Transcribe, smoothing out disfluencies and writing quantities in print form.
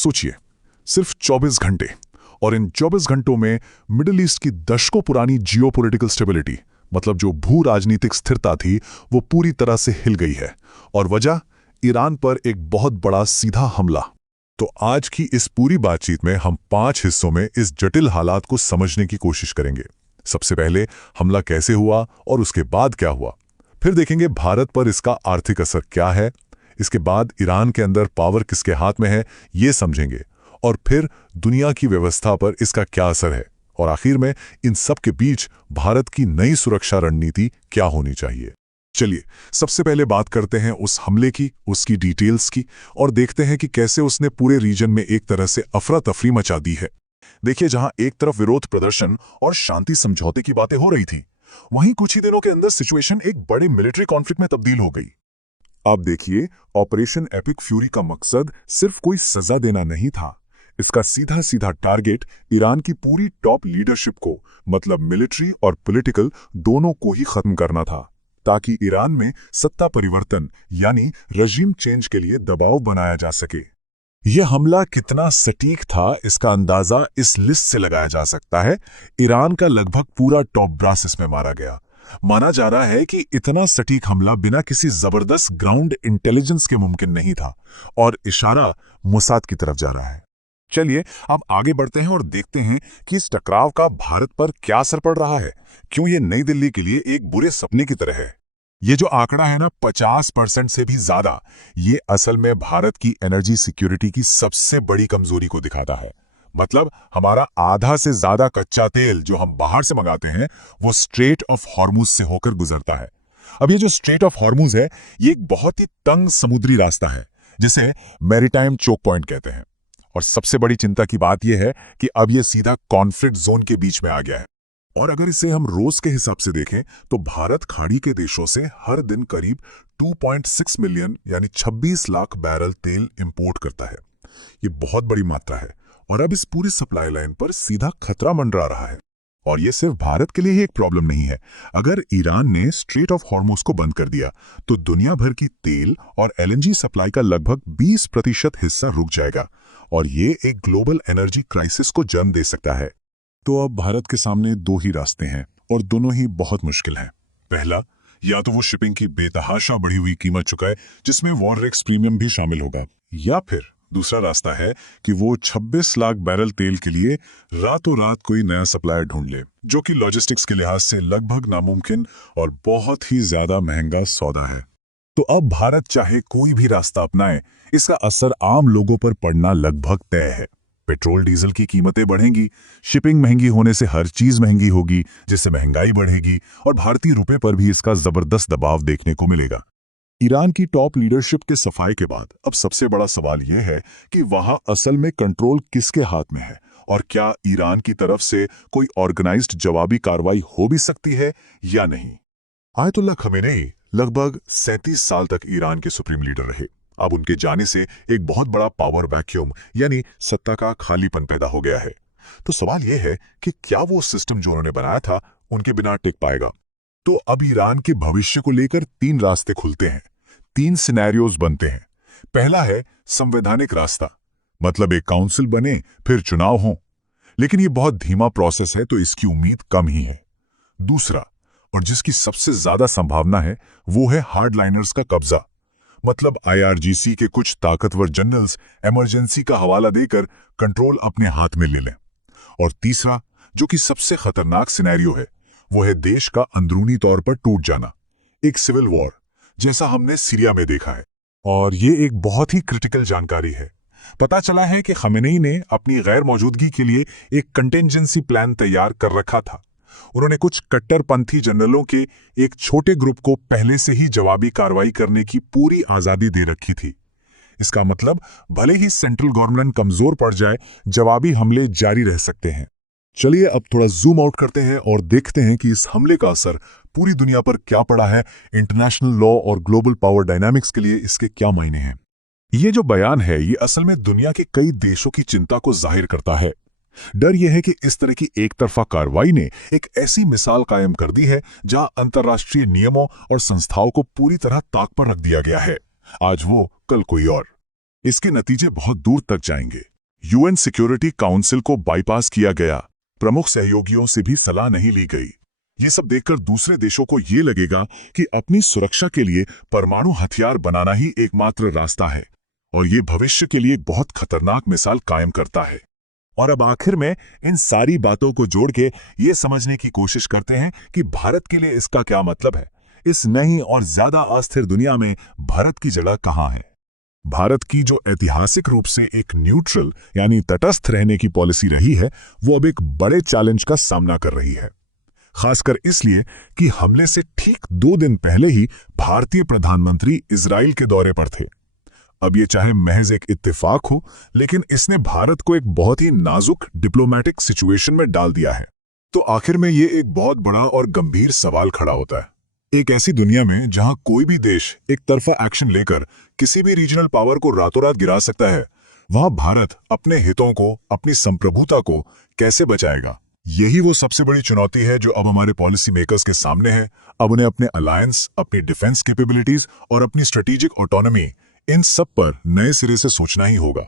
सोचिए, सिर्फ 24 घंटे, और इन 24 घंटों में मिडिल ईस्ट की दशकों पुरानी जियोपॉलिटिकल स्टेबिलिटी, मतलब जो भू राजनीतिक स्थिरता थी, वो पूरी तरह से हिल गई है। और वजह, ईरान पर एक बहुत बड़ा सीधा हमला। तो आज की इस पूरी बातचीत में हम 5 हिस्सों में इस जटिल हालात को समझने की कोशिश करेंगे। सबसे पहले हमला कैसे हुआ और उसके बाद क्या हुआ। फिर देखेंगे भारत पर इसका आर्थिक असर क्या है। इसके बाद ईरान के अंदर पावर किसके हाथ में है, ये समझेंगे। और फिर दुनिया की व्यवस्था पर इसका क्या असर है। और आखिर में इन सब के बीच भारत की नई सुरक्षा रणनीति क्या होनी चाहिए। चलिए, सबसे पहले बात करते हैं उस हमले की, उसकी डिटेल्स की, और देखते हैं कि कैसे उसने पूरे रीजन में एक तरह से अफरा तफरी मचा दी है। देखिए, जहां एक तरफ विरोध प्रदर्शन और शांति समझौते की बातें हो रही थी, वहीं कुछ ही दिनों के अंदर सिचुएशन एक बड़े मिलिट्री कॉन्फ्लिक्ट में तब्दील हो गई। अब देखिए, ऑपरेशन एपिक फ्यूरी का मकसद सिर्फ कोई सजा देना नहीं था। इसका सीधा सीधा टारगेट ईरान की पूरी टॉप लीडरशिप को, मतलब मिलिट्री और पॉलिटिकल दोनों को ही खत्म करना था, ताकि ईरान में सत्ता परिवर्तन यानी रजीम चेंज के लिए दबाव बनाया जा सके। यह हमला कितना सटीक था, इसका अंदाजा इस लिस्ट से लगाया जा सकता है। ईरान का लगभग पूरा टॉप ब्रास इसमें मारा गया। माना जा रहा है कि इतना सटीक हमला बिना किसी जबरदस्त ग्राउंड इंटेलिजेंस के मुमकिन नहीं था, और इशारा मोसाद की तरफ जा रहा है। चलिए, अब आगे बढ़ते हैं और देखते हैं कि इस टकराव का भारत पर क्या असर पड़ रहा है। क्यों ये नई दिल्ली के लिए एक बुरे सपने की तरह है। ये जो आंकड़ा है ना, 50% से भी ज्यादा, ये असल में भारत की एनर्जी सिक्योरिटी की सबसे बड़ी कमजोरी को दिखाता है। मतलब हमारा आधा से ज्यादा कच्चा तेल जो हम बाहर से मंगाते हैं, वो स्ट्रेट ऑफ हॉर्मुज से होकर गुजरता है। अब ये जो स्ट्रेट ऑफ हॉर्मुज है, ये एक बहुत ही तंग समुद्री रास्ता है, जिसे मैरीटाइम चोक पॉइंट कहते हैं। और सबसे बड़ी चिंता की बात यह है कि अब यह सीधा कॉन्फ्लिक्ट जोन के बीच में आ गया है। और अगर इसे हम रोज के हिसाब से देखें, तो भारत खाड़ी के देशों से हर दिन करीब 2.6 मिलियन यानी 26 लाख बैरल तेल इंपोर्ट करता है। ये बहुत बड़ी मात्रा है, और अब इस पूरी सप्लाई लाइन पर सीधा खतरा मंडरा रहा है। और ये सिर्फ भारत के लिए ही एक प्रॉब्लम नहीं है। अगर ईरान ने स्ट्रेट ऑफ हॉर्मुज को बंद कर दिया, तो दुनिया भर की तेल और एलएनजी सप्लाई का लगभग 20% हिस्सा रुक जाएगा, और ये एक ग्लोबल एनर्जी क्राइसिस को जन्म दे सकता है। तो अब भारत के सामने 2 ही रास्ते हैं, और दोनों ही बहुत मुश्किल हैं। पहला, या तो वो शिपिंग की बेतहाशा बढ़ी हुई कीमत चुकाए, जिसमें वॉर रिस्क प्रीमियम भी शामिल होगा, या फिर दूसरा रास्ता है कि वो 26 लाख बैरल तेल के लिए रातों रात कोई नया सप्लायर ढूंढ ले, जो कि लॉजिस्टिक्स के लिहाज से लगभग नामुमकिन और बहुत ही ज्यादा महंगा सौदा है। तो अब भारत चाहे कोई भी रास्ता अपनाए, इसका असर आम लोगों पर पड़ना लगभग तय है। पेट्रोल डीजल की कीमतें बढ़ेंगी, शिपिंग महंगी होने से हर चीज महंगी होगी, जिससे महंगाई बढ़ेगी, और भारतीय रुपए पर भी इसका जबरदस्त दबाव देखने को मिलेगा। ईरान की टॉप लीडरशिप के सफाई के बाद अब सबसे बड़ा सवाल यह है कि वहां असल में कंट्रोल किसके हाथ में है, और क्या ईरान की तरफ से कोई ऑर्गेनाइज्ड जवाबी कार्रवाई हो भी सकती है या नहीं। आयतुल्लाह खमेनेई लगभग 37 साल तक ईरान के सुप्रीम लीडर रहे। अब उनके जाने से एक बहुत बड़ा पावर वैक्यूम यानी सत्ता का खालीपन पैदा हो गया है। तो सवाल यह है कि क्या वो सिस्टम जो उन्होंने बनाया था, उनके बिना टिक पाएगा। तो अब ईरान के भविष्य को लेकर 3 रास्ते खुलते हैं, 3 सिनेरियोज बनते हैं। पहला है संवैधानिक रास्ता, मतलब एक काउंसिल बने फिर चुनाव हो, लेकिन ये बहुत धीमा प्रोसेस है, तो इसकी उम्मीद कम ही है। दूसरा, और जिसकी सबसे ज्यादा संभावना है, वो है हार्डलाइनर्स का कब्जा, मतलब आईआरजीसी के कुछ ताकतवर जनरल्स इमरजेंसी का हवाला देकर कंट्रोल अपने हाथ में ले लें। और तीसरा, जो कि सबसे खतरनाक सिनेरियो है, वो है देश का अंदरूनी तौर पर टूट जाना, एक सिविल वॉर, जैसा हमने सीरिया में देखा है। और ये एक बहुत ही क्रिटिकल जानकारी है। पता चला है कि खमेनेई ने अपनी गैर मौजूदगी के लिए एक कंटिजेंसी प्लान तैयार कर रखा था। उन्होंने कुछ कट्टरपंथी जनरलों के एक छोटे ग्रुप को पहले से ही जवाबी कार्रवाई करने की पूरी आजादी दे रखी थी। इसका मतलब भले ही सेंट्रल गवर्नमेंट कमजोर पड़ जाए, जवाबी हमले जारी रह सकते हैं। चलिए अब थोड़ा जूम आउट करते हैं और देखते हैं कि इस हमले का असर पूरी दुनिया पर क्या पड़ा है। इंटरनेशनल लॉ और ग्लोबल पावर डायनामिक्स के लिए इसके क्या मायने हैं। ये जो बयान है, ये असल में दुनिया के कई देशों की चिंता को जाहिर करता है। डर यह है कि इस तरह की एक तरफा कार्रवाई ने एक ऐसी मिसाल कायम कर दी है जहां अंतर्राष्ट्रीय नियमों और संस्थाओं को पूरी तरह ताक पर रख दिया गया है। आज वो, कल कोई और। इसके नतीजे बहुत दूर तक जाएंगे। यूएन सिक्योरिटी काउंसिल को बाईपास किया गया, प्रमुख सहयोगियों से भी सलाह नहीं ली गई। ये सब देखकर दूसरे देशों को ये लगेगा कि अपनी सुरक्षा के लिए परमाणु हथियार बनाना ही एकमात्र रास्ता है, और ये भविष्य के लिए एक बहुत खतरनाक मिसाल कायम करता है। और अब आखिर में इन सारी बातों को जोड़ के ये समझने की कोशिश करते हैं कि भारत के लिए इसका क्या मतलब है। इस नई और ज्यादा अस्थिर दुनिया में भारत की जगह कहाँ है? भारत की जो ऐतिहासिक रूप से एक न्यूट्रल यानी तटस्थ रहने की पॉलिसी रही है, वो अब एक बड़े चैलेंज का सामना कर रही है। खासकर इसलिए कि हमले से ठीक 2 दिन पहले ही भारतीय प्रधानमंत्री इजराइल के दौरे पर थे। अब ये चाहे महज एक इत्तेफाक हो, लेकिन इसने भारत को एक बहुत ही नाजुक डिप्लोमेटिक सिचुएशन में डाल दिया है। तो आखिर में ये एक बहुत बड़ा और गंभीर सवाल खड़ा होता है। एक ऐसी दुनिया में जहां कोई भी देश एक तरफा एक्शन लेकर किसी भी रीजनल पावर को रातों रात गिरा सकता है, वहां भारत अपने हितों को, अपनी संप्रभुता को कैसे बचाएगा? यही वो सबसे बड़ी चुनौती है जो अब हमारे पॉलिसी मेकर्स के सामने है। अब उन्हें अपने अलायंस, अपनी डिफेंस कैपेबिलिटीज और अपनी स्ट्रेटेजिक ऑटोनॉमी, इन सब पर नए सिरे से सोचना ही होगा।